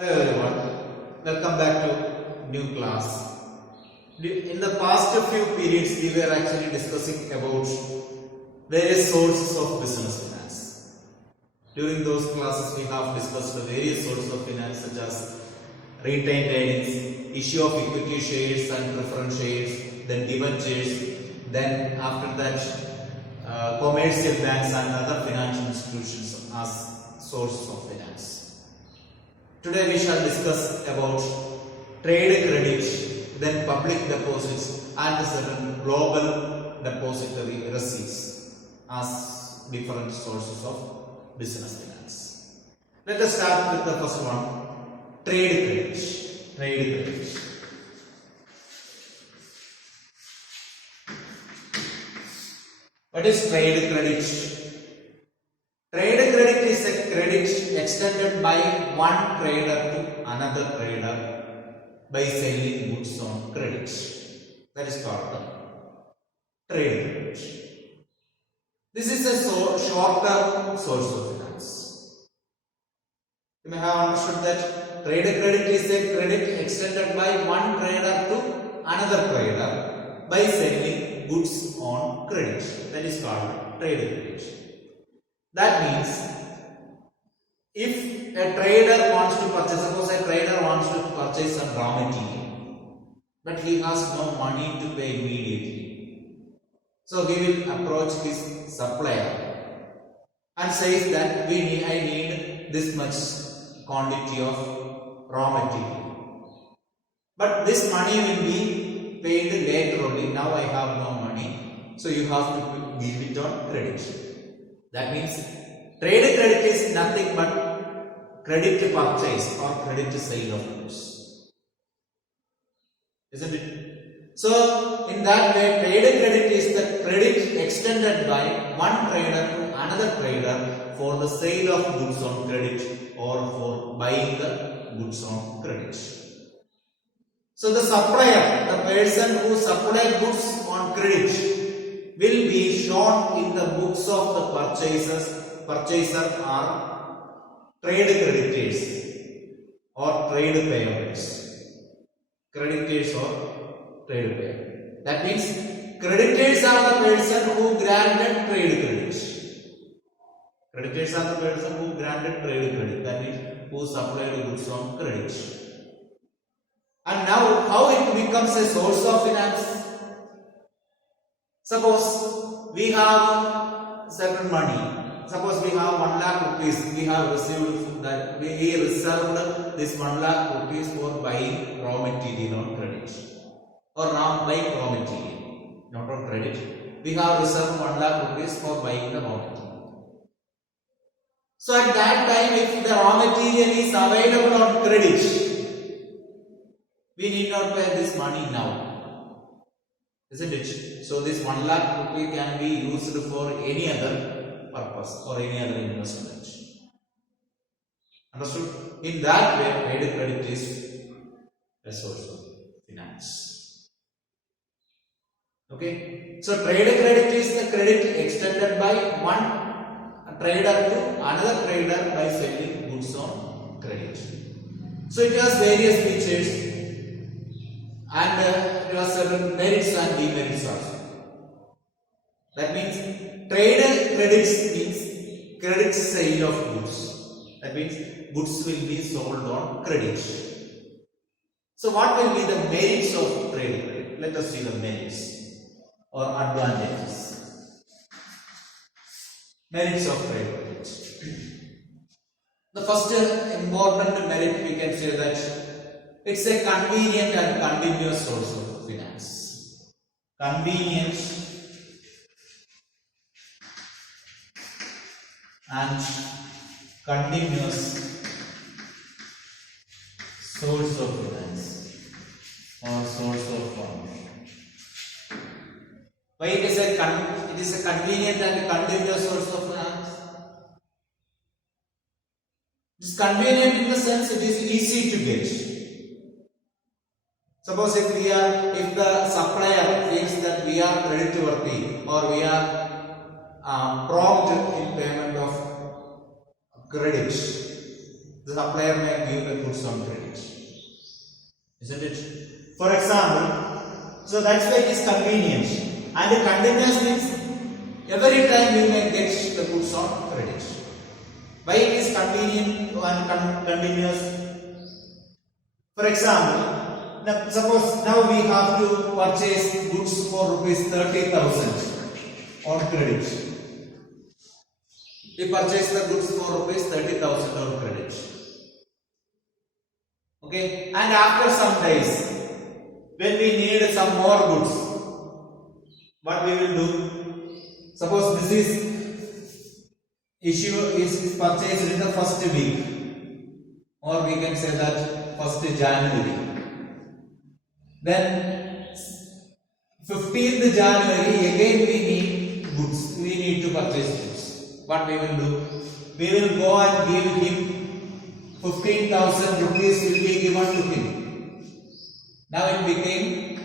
Hello everyone, welcome back to new class. In the past few periods we were actually discussing about various sources of business finance. During those classes we have discussed the various sources of finance such as retained earnings, issue of equity shares and preference shares, then debentures, then after that commercial banks and other financial institutions as sources of finance. Today we shall discuss about trade credit, then public deposits and certain global depository receipts as different sources of business finance. Let us start with the first one, trade credit. Trade credit. What is trade credit? Trade credit is a credit extended by one trader to another trader by selling goods on credit. That is called the trade credit. This is a short-term source of finance. You may have understood that trade credit is a credit extended by one trader to another trader by selling goods on credit. That is called trade credit. That means if a trader wants to purchase, suppose a trader wants to purchase some raw material, but he has no money to pay immediately. So he will approach his supplier and says that I need this much quantity of raw material. But this money will be paid later only. Now I have no money. So you have to give it on credit. That means trade credit is nothing but credit purchase or credit sale of goods. Isn't it? So, in that way, trade credit is the credit extended by one trader to another trader for the sale of goods on credit or for buying the goods on credit. So, the supplier, the person who supplies goods on credit, will be shown in the books of the purchaser are trade creditors or trade payables. Creditors or trade payables. That means creditors are the person who granted trade credit. Creditors are the person who granted trade credit. That means who supplied goods on credit. And now how it becomes a source of finance? Suppose we have certain money. Suppose we have 1 lakh rupees. We have received that. We reserved this 1 lakh rupees for buying raw material on credit. Or buying raw material, not on credit. We have reserved 1 lakh rupees for buying the raw material. So at that time, if the raw material is available on credit, we need not pay this money now. Isn't it? So this 1 lakh rupee can be used for any other purpose or any other investment. Understood? In that way, trade credit is a source of finance. Okay? So trade credit is the credit extended by one trader to another trader by selling goods on credit. So it has various features. And there are certain merits and demerits also. That means trade credits means credit sale of goods. That means goods will be sold on credit. So what will be the merits of trade credit? Let us see the merits or advantages. Merits of trade credit. The first important merit we can say that it's a convenient and continuous source of finance. Convenient and continuous source of finance or source of funds. Why it is a convenient and continuous source of finance? It is convenient in the sense it is easy to get. Suppose if the supplier feels that we are creditworthy or we are prompt in payment of credit, the supplier may give the goods on credit. Isn't it? For example, so that's why it is convenient. And continuous means every time we may get the goods on credit. Why it is convenient and continuous? For example, suppose now we have to purchase goods for rupees 30,000 on credit. We purchase the goods for rupees 30,000 on credit. Okay, and after some days, when we need some more goods, what we will do? Suppose this is purchased in the first week, or we can say that first January. Then 15th January again we need goods. We need to purchase goods. What we will do? We will go and give him 15,000 rupees will be given to him. Now it became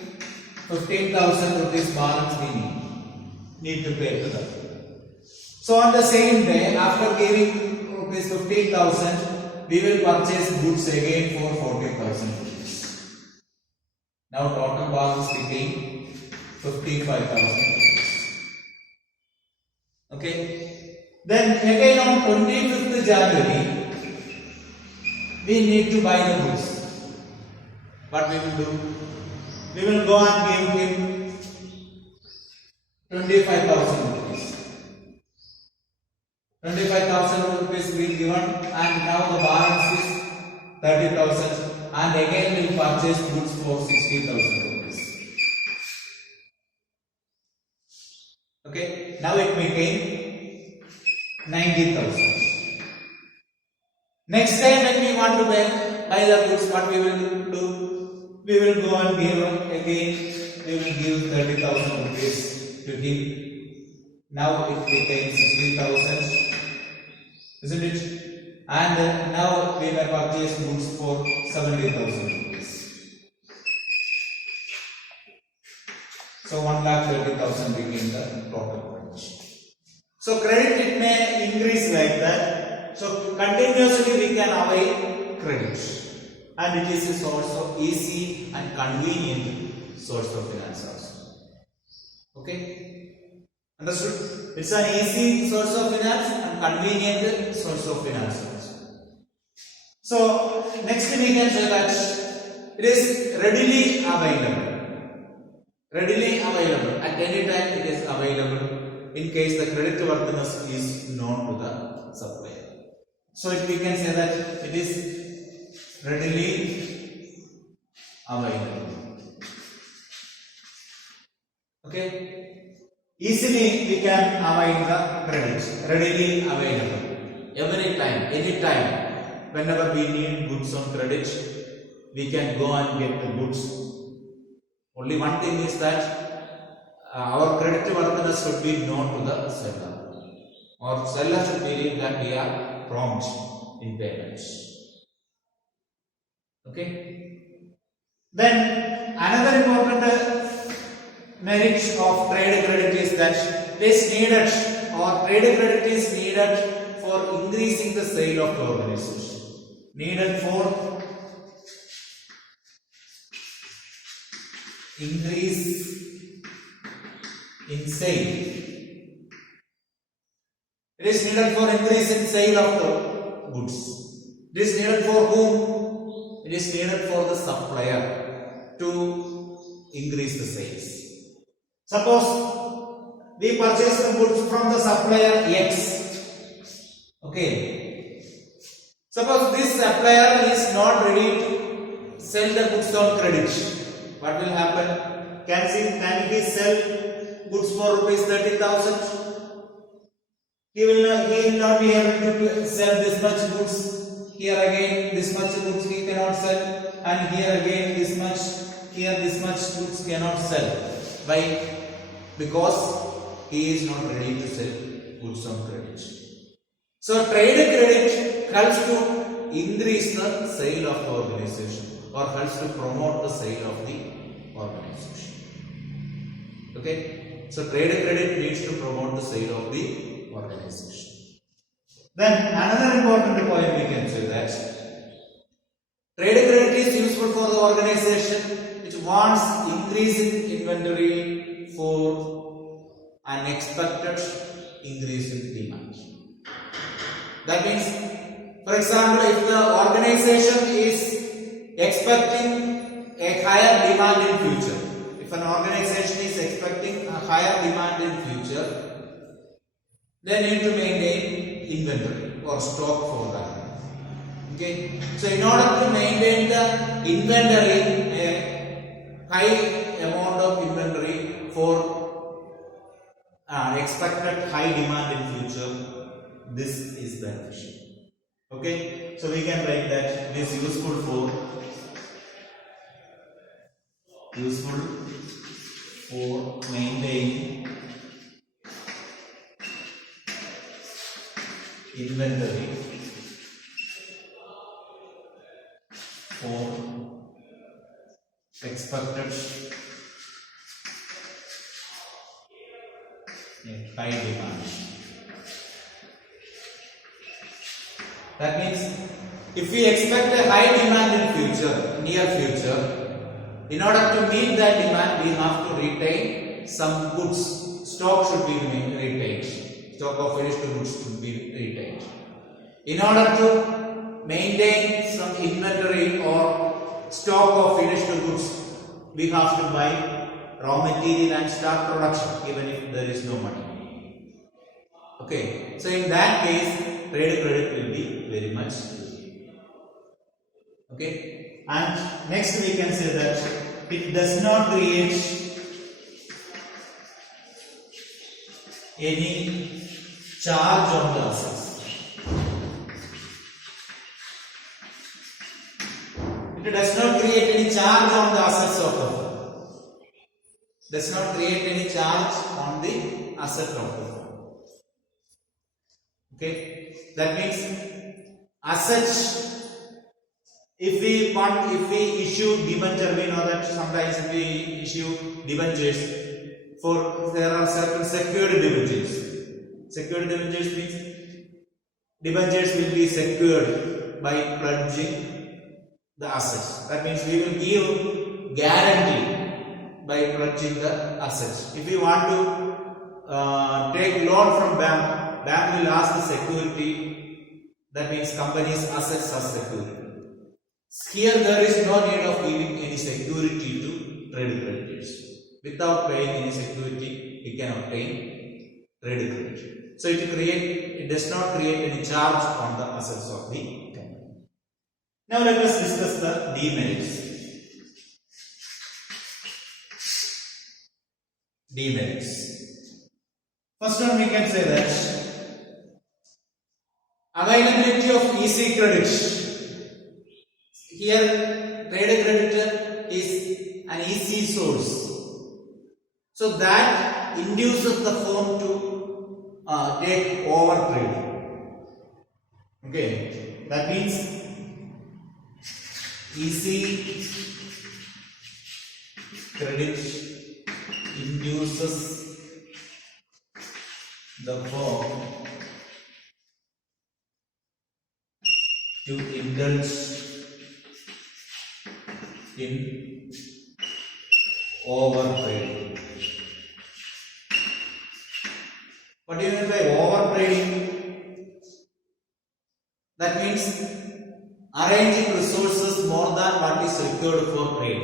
15,000 rupees balance we need to pay to them. So on the same day, after giving rupees 15,000, we will purchase goods again for 40,000 rupees. Now total balance became 55,000 rupees. Okay. Then again on 25th January, we need to buy the goods. What we will do? We will go and give him 25,000 rupees. 25,000 rupees will be given, and now the balance is 30,000, and again we will purchase goods for 60,000 rupees. Okay, now it became 90,000. Next time when we want to buy the goods, what we will do? We will go and give again, we will give 30,000 rupees to him. Now it became 60,000, isn't it? And now we may purchase goods for 70,000 rupees. So 1,30,000 became the total price. So credit it may increase like that. So continuously we can avoid credit, and it is a source of easy and convenient source of finance also. Okay, understood? It's an easy source of finance and convenient source of finance also. So next we can say that it is readily available. Readily available at any time it is available in case the credit worthiness is known to the supplier. So we can say that it is readily available. Okay. Easily we can avoid the credit. Readily available. Every time, any time, whenever we need goods on credit, we can go and get the goods. Only one thing is that our credit worthiness should be known to the seller, or seller should believe that we are prompt in payments. Okay. Then another important merit of trade credit is that it is needed, or trade credit is needed for increasing the sale of the organization. Needed for increase in sale. It is needed for increase in sale of the goods. It is needed for whom? It is needed for the supplier to increase the sales. Suppose we purchase the goods from the supplier X. Okay. Suppose this supplier is not ready to sell the goods on credit. What will happen? Can he sell goods for rupees 30,000? He will not be able to sell this much goods. Here again this much goods he cannot sell, and here again this much, here this much goods cannot sell. Why? Because he is not ready to sell goods on credit. So trade credit helps to increase the sale of the organization, or helps to promote the sale of the organization. Okay? So trade credit needs to promote the sale of the organization. Then another important point we can say that Trade credit is useful for the organization which wants increase in inventory for an expected increase in demand. That means, for example, if the organization is expecting a higher demand in future, if an organization is expecting a higher demand in future, they need to maintain inventory or stock for that. Okay, so in order to maintain the inventory, a high amount of inventory for expected high demand in future, this is beneficial. Okay, so we can write that it is useful for maintaining inventory for expected high demand. That means if we expect a high demand in future, near future, in order to meet that demand, we have to retain some goods. Stock should be retained. Stock of finished goods should be retained. In order to maintain some inventory or stock of finished goods, we have to buy raw material and start production even if there is no money. Okay, so in that case, trade credit will be very much useful. Okay, and next we can say that it does not create any charge on the assets. It does not create any charge on the assets of the firm. Does not create any charge on the asset of the firm. Okay, that means assets. If we issue debenture, we know that sometimes we issue debentures for there are certain secured debentures. Secured debentures means debentures will be secured by pledging the assets. That means we will give guarantee by pledging the assets. If we want to take loan from bank will ask the security. That means company's assets are security. Here there is no need of giving any security to trade creditors. Without paying any security, we can obtain trade credit. So it does not create any charge on the assets of the company. Now let us discuss the demerits. Demerits. First one we can say that availability of easy credit. Here trade credit is an easy source. So that induces the firm to take over trade. Okay, that means easy credit induces the firm to indulge in overtrading. What do you mean by overtrading? That means arranging resources more than what is required for trade.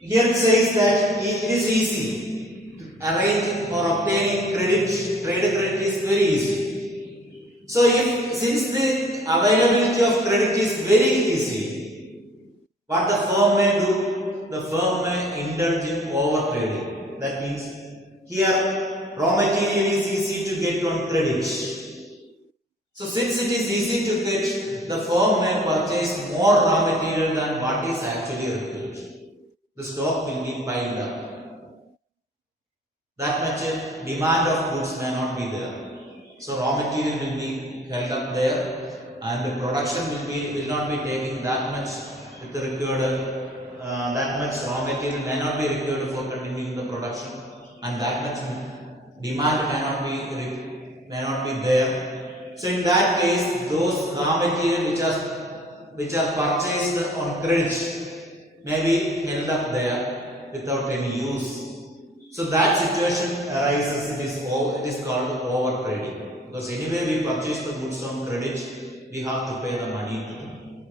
Here it says that it is easy to arrange or obtaining credit. Trade credit is very easy. So since the availability of credit is very easy, what the firm may do, the firm may indulge in overtrading. That means here raw material is easy to get on credit. So since it is easy to get, the firm may purchase more raw material than what is actually required. The stock will be piled up. That much demand of goods may not be there. So raw material will be held up there, and the production will not be taking that much with the required. That much raw material may not be required for continuing the production, and that much demand may not be there. So in that case, those raw material which are purchased on credit may be held up there without any use. So that situation arises. It is called over trading, because anyway we purchase the goods on credit, we have to pay the money to them.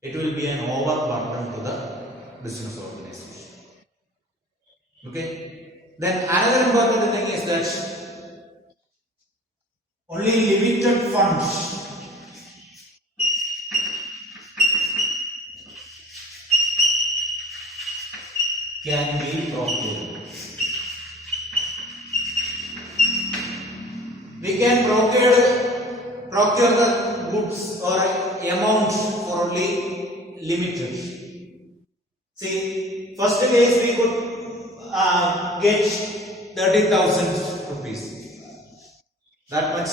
It will be an overburden to the business organization. Okay. Then another important thing is that only limited funds can be procured. We can procure the goods or amount for only limited. See, first case we could get 30,000 rupees. That much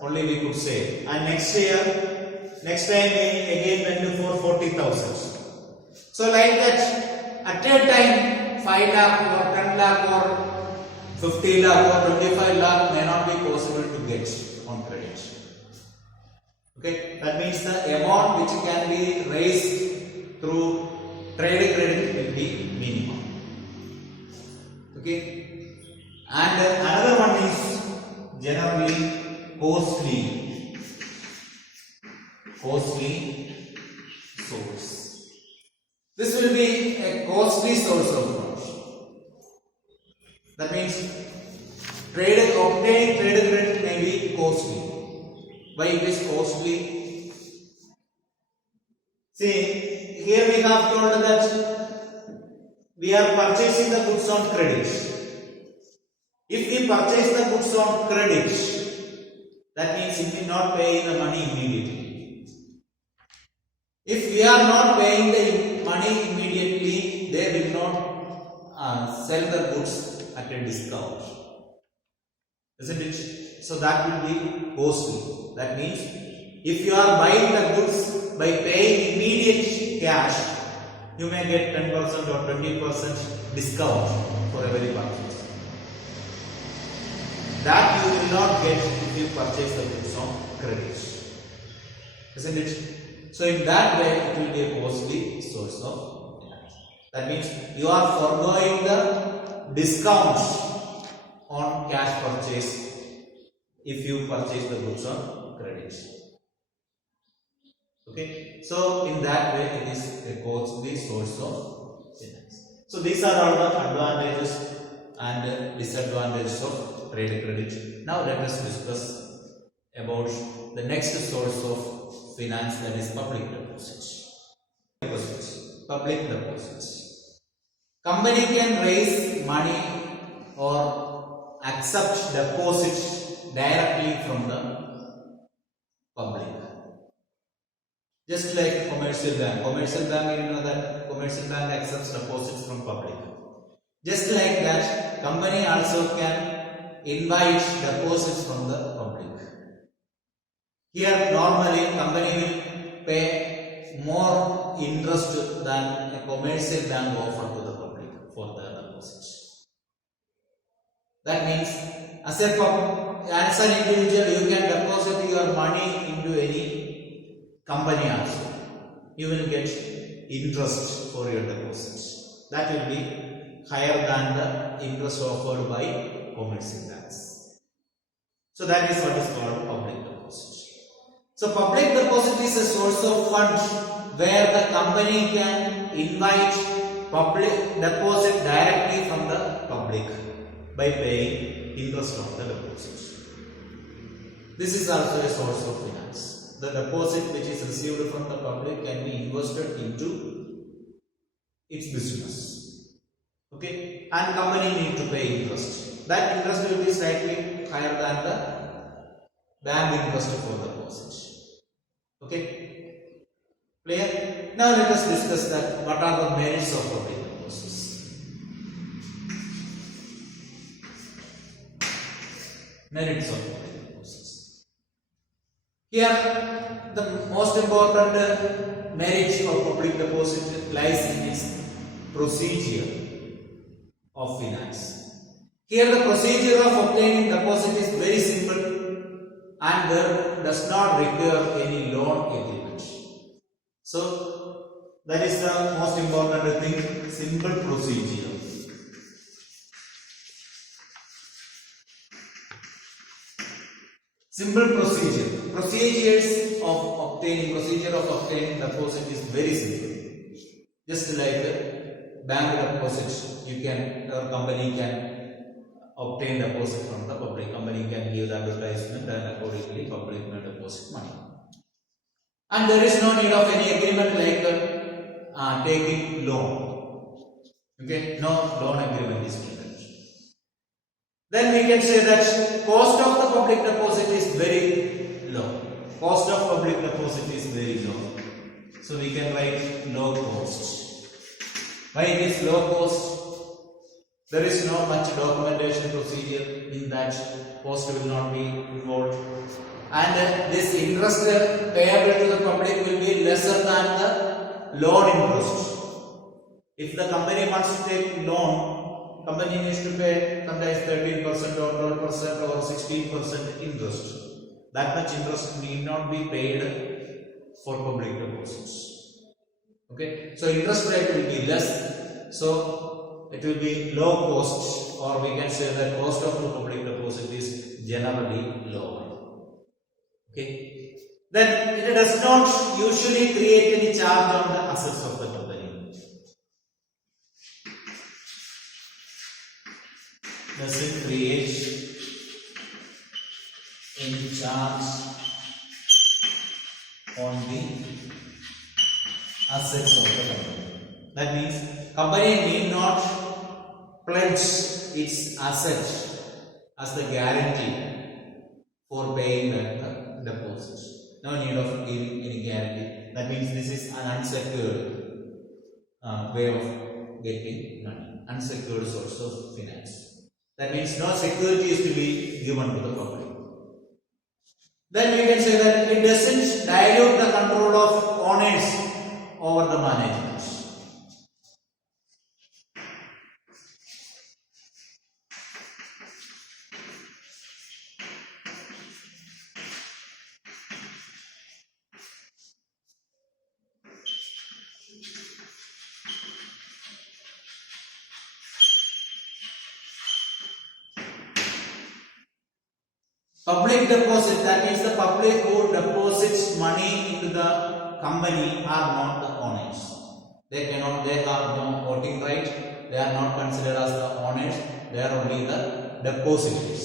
only we could save. And next time we again went for 40,000. So like that, at a time 5 lakh or 10 lakh or 50 lakh or 25 lakh may not be possible to get on credit. Okay, that means the amount which can be raised through trade credit will be minimum. Okay, and another one is generally costly source. This will be a costly source of funds. That means obtaining trade credit may be costly. Why it is costly? See, here we have told that we are purchasing the goods on credit. If we purchase the goods on credit, that means we will not pay the money immediately. If we are not paying the money immediately, they will not sell the goods at a discount, isn't it? So that will be costly. That means if you are buying the goods by paying immediate cash, you may get 10% or 20% discount for every purchase. That you will not get if you purchase the goods on credit, isn't it? So in that way, it will be a costly source of finance. That means you are foregoing the discount on cash purchase if you purchase the goods on credit. Okay, so in that way, it is a costly source of finance. So these are all the advantages and disadvantages of trade credit. Now let us discuss about the next source of finance, that is public deposits. Public deposits. Company can raise money or accept deposits directly from the public. Just like commercial bank. Commercial bank, you know that commercial bank accepts deposits from public. Just like that, company also can invite deposits from the public. Here normally company will pay more interest than a commercial bank offer to the public for the deposits. That means as an individual you can deposit your money into any company also. You will get interest for your deposits. That will be higher than the interest offered by commercial banks. So that is what is called public deposit. So public deposit is a source of funds where the company can invite public deposit directly from the public by paying interest on the deposits. This is also a source of finance. The deposit which is received from the public can be invested into its business. Okay, and company need to pay interest. That interest will be slightly higher than the bank interest for the deposits. Okay, clear? Now let us discuss that what are the merits of public deposits. Merits of public deposits. Here the most important merit of public deposit lies in its procedure of finance. Here the procedure of obtaining deposit is very simple and there does not require any loan agreement. So that is the most important thing, simple procedure. Simple procedure. Procedure of obtaining deposit is very simple. Just like bank deposit, your company can obtain deposit from the public. Company can give the advertisement and accordingly public may deposit money. And there is no need of any agreement like taking loan. Okay, no loan agreement is needed. Then we can say that cost of the public deposit is very low. Cost of public deposit is very low. So we can write low cost. Why it is low cost? There is no much documentation procedure in that. Cost will not be involved. And this interest payable to the public will be lesser than the loan interest. If the company wants to take loan, company needs to pay sometimes 13% or 12% or 16% interest. That much interest need not be paid for public deposits. Okay, so interest rate will be less, so it will be low cost, or we can say that cost of the public deposit is generally lower. Okay, then it does not usually create any charge on the assets of the company. Doesn't create any charge on the assets of the company. That means company need not pledge its asset as the guarantee for paying back the deposit. No need of giving any guarantee. That means this is an unsecured way of getting money. Unsecured source of finance. That means no security is to be given to the public. Then we can say that it doesn't dilute the control of owners over the management. Public deposit, that means the public who deposits money into the company are not the owners. They have no voting right, they are not considered as the owners, they are only the depositors.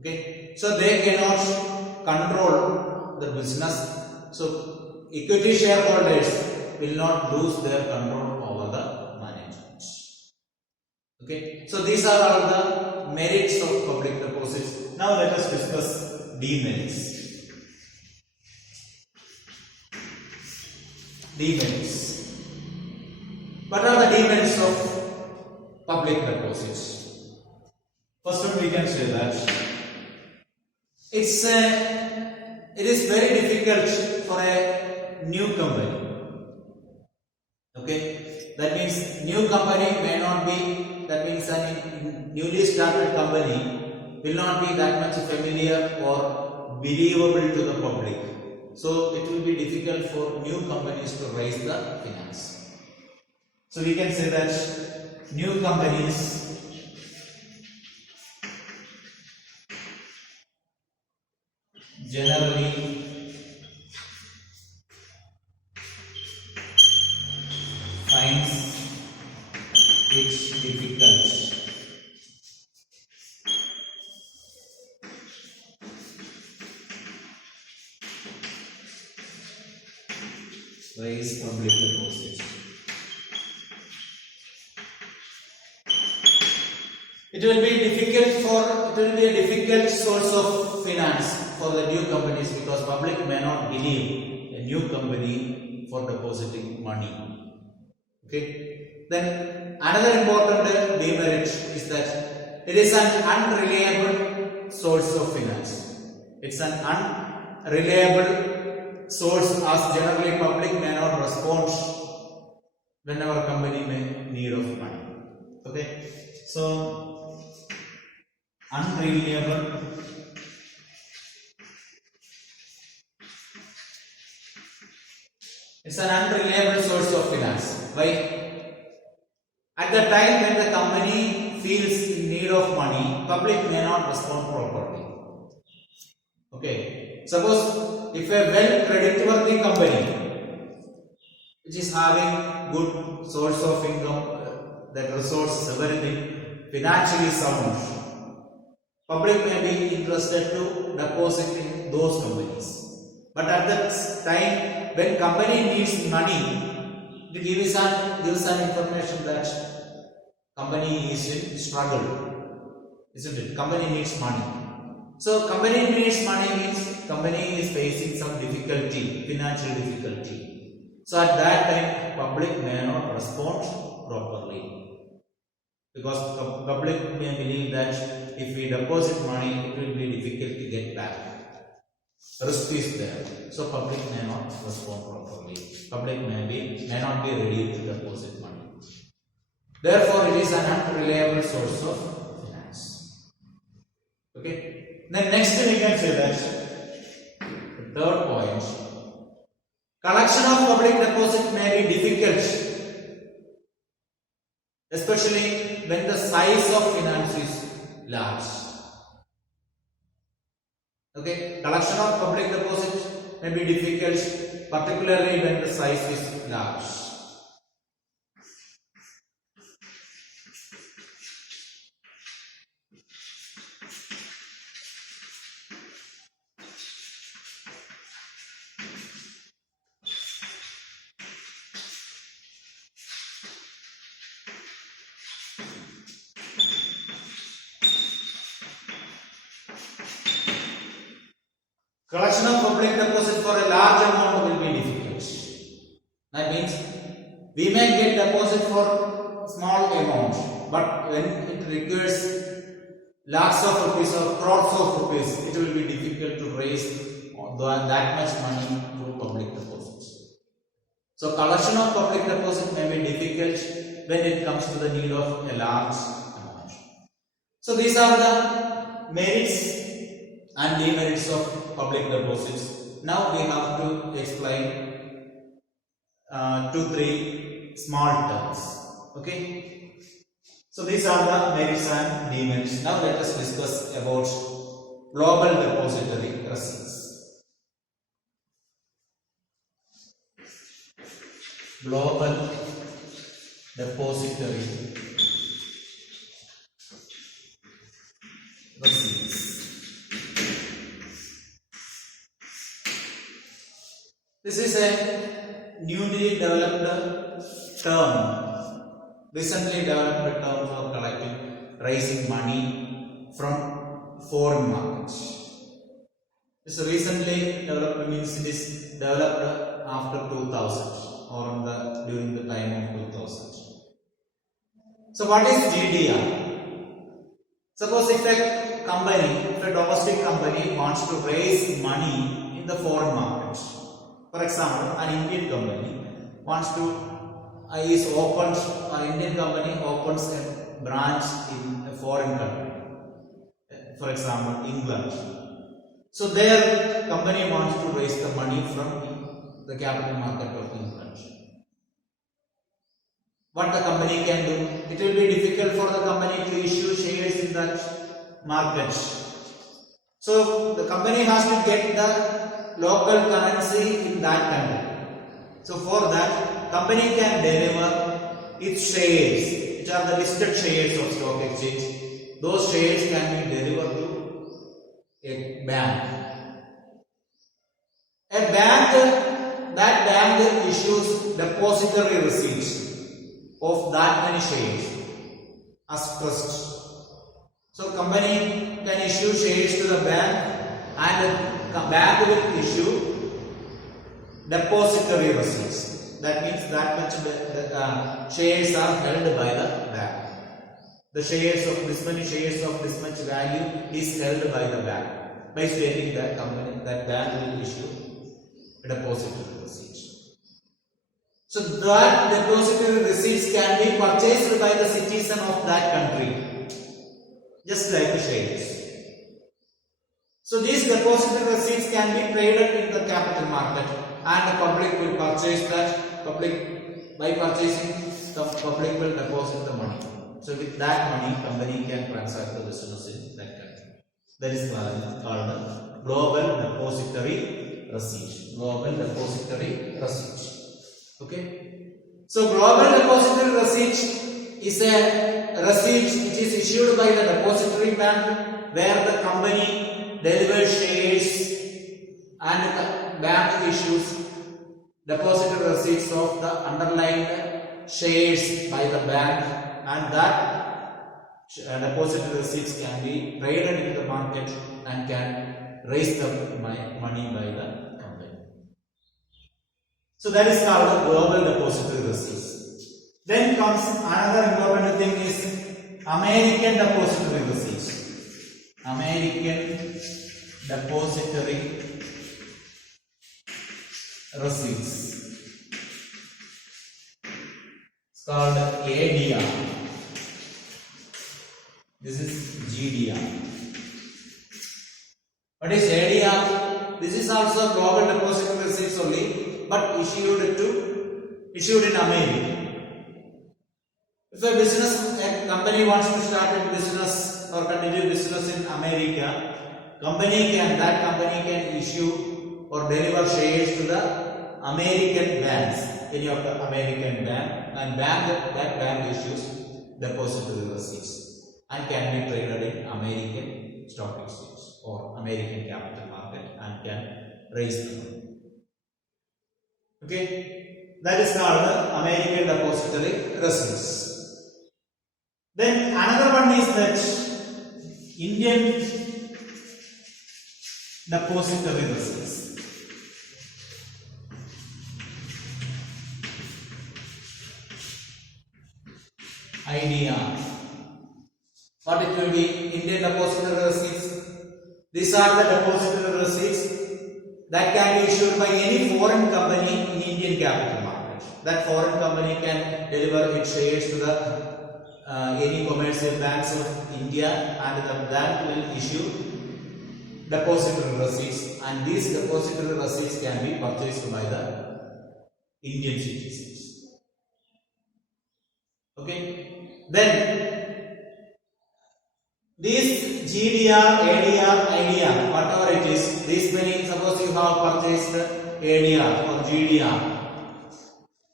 Okay, so they cannot control the business. So equity shareholders will not lose their control over the management. Okay, so these are all the merits of public deposits. Now let us discuss demerits. Demerits. What are the demerits of public deposits? First one, we can say that it is very difficult for a new company. Okay, that means new company may not be, that means a newly started company will not be that much familiar or believable to the public. So it will be difficult for new companies to raise the finance. So we can say that new companies generally finds it difficult raise public deposits. It will be a difficult source of finance for the new companies because public may not believe a new company for depositing money. Okay. Then another important demerit is that it is an unreliable source of finance. It's an unreliable source as generally public may not respond whenever company may need of money. Okay, so unreliable It's an unreliable source of finance. Why? At the time when the company feels in need of money, public may not respond properly. Okay. Suppose if a well creditworthy company which is having good source of income, that resources, everything financially sound, public may be interested to deposit in those companies. But at that time when company needs money, it gives an information that company is in struggle, isn't it? Company needs money. So company needs money means company is facing some difficulty, financial difficulty. So at that time public may not respond properly, because public may believe that if we deposit money it will be difficult to get back. Risk is there, so public may not respond properly. Public may not be ready to deposit money. Therefore, it is an unreliable source of finance. Okay. Then next we can say that the third point: collection of public deposit may be difficult, especially when the size of finance is large. Okay, collection of public deposit may be difficult, particularly when the size is large. Collection of public deposit for a large amount will be difficult. That means we may get deposit for small amount, but when it requires lakhs of rupees or crores of rupees, it will be difficult to raise that much money through public deposits. So collection of public deposit may be difficult when it comes to the need of a large amount. So these are the merits and demerits of public deposits. Now we have to explain 2-3 small terms. Okay. So these are the merits and demerits. Now let us discuss about global depository receipts. Global depository receipts. This is a newly developed term, recently developed term for raising money from foreign markets. This recently developed means it is developed after 2000 or during the time of 2000. So what is GDR? Suppose if a domestic company wants to raise money in the foreign market. For example, an Indian company Indian company opens a branch in a foreign country. For example, England. So their company wants to raise the money from the capital market of England. What the company can do? It will be difficult for the company to issue shares in that market. So the company has to get the local currency in that country. So for that, company can deliver its shares, which are the listed shares of stock exchange. Those shares can be delivered to a bank. That bank issues depository receipts of that many shares as trust. So company can issue shares to the bank, and the bank will issue depository receipts. That means that much shares are held by the bank. The shares of this many shares of this much value is held by the bank. By stating that that bank will issue a depository receipt. So that depository receipts can be purchased by the citizen of that country, just like shares. So these depository receipts can be traded in the capital market, and the public will purchase the public, by purchasing, the public will deposit the money. So with that money, company can transact the business in that country. That is called global depository receipt. Global depository receipt. Okay. So global depository receipt is a receipt which is issued by the depository bank, where the company delivers shares and the bank issues depository receipts of the underlying shares by the bank, and that depository receipts can be traded in the market and can raise the money by the company. So that is called a global depository receipts. Then comes another important thing is American depository receipts. American depository receipts. It's called ADR. This is GDR. What is ADR? This is also global depository receipts only, but issued in America. If a company wants to start a business or continue business in America, that company can issue or deliver shares to the American banks, any of the American bank, and that bank issues depository receipts and can be traded in American stock exchange or American capital market and can raise the money. Okay, that is called the American depository receipts. Then another one is that Indian depository receipts. IDR. What it will be? Indian depository receipts. These are the depository receipts that can be issued by any foreign company in Indian capital market. That foreign company can deliver its shares to the any commercial banks of India, and the bank will issue depository receipts, and these depository receipts can be purchased by the Indian citizens. Okay, then these GDR, ADR, IDR, whatever it is, these many, suppose you have purchased ADR or GDR.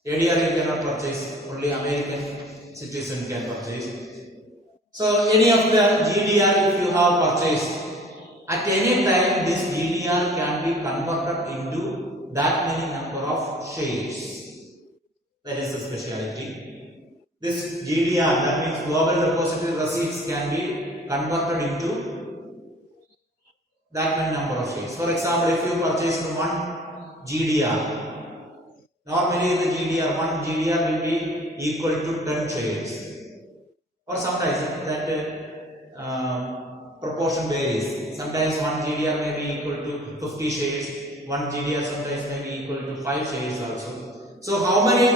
ADR you cannot purchase, only American citizen can purchase. So any of the GDR if you have purchased, at any time this GDR can be converted into that many number of shares. That is the speciality. This GDR, that means global depository receipts, can be converted into that many number of shares. For example, if you purchase one GDR, normally the GDR, one GDR will be equal to 10 shares. Or sometimes that proportion varies. Sometimes one GDR may be equal to 50 shares, one GDR sometimes may be equal to 5 shares also. So how many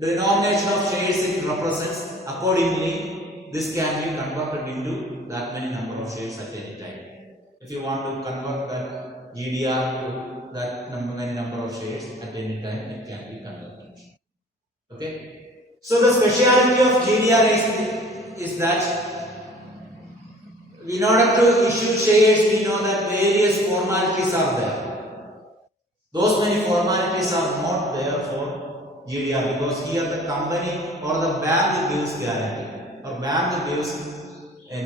denomination of shares it represents, accordingly this can be converted into that many number of shares at any time. If you want to convert that GDR to that many number of shares at any time, it can be converted. Okay. So the speciality of GDR is that in order to issue shares, we know that various formalities are there. Those many formalities are not there for GDR, because here the company or the bank gives guarantee, or bank gives a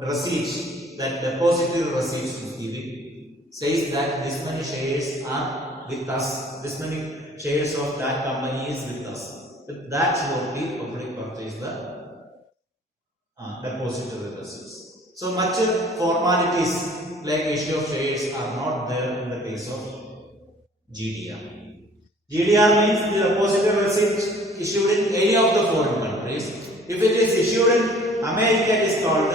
receipt, that depository receipt is giving, says that this many shares are with us, this many shares of that company is with us. With that only public purchase the depository receipts. So much formalities like issue of shares are not there in the case of GDR. GDR means the depository receipt issued in any of the foreign countries. If it is issued in America, it is called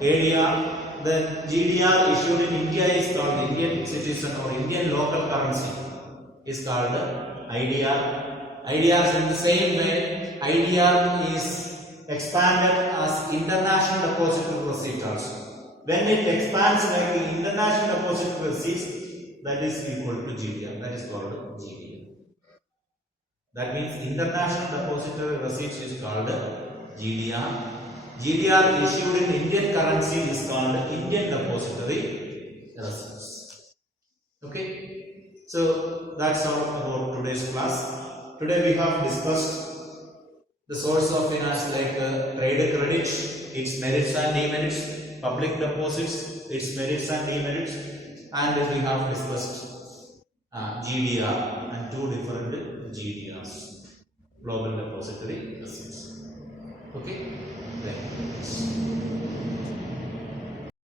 ADR. The GDR issued in India is called Indian citizen or Indian local currency is called IDR. IDR is in the same way. IDR is expanded as international depository receipt also. When it expands like the international depository receipts, that is equal to GDR. That is called GDR. That means International Depository Receipts is called GDR. GDR issued in Indian currency is called Indian Depository Receipts. Okay. So that's all about today's class. Today we have discussed the source of finance like trade credit, its merits and demerits, public deposits, its merits and demerits, and we have discussed GDR and two different GDRs, Global Depository Receipts. Okay, thank you.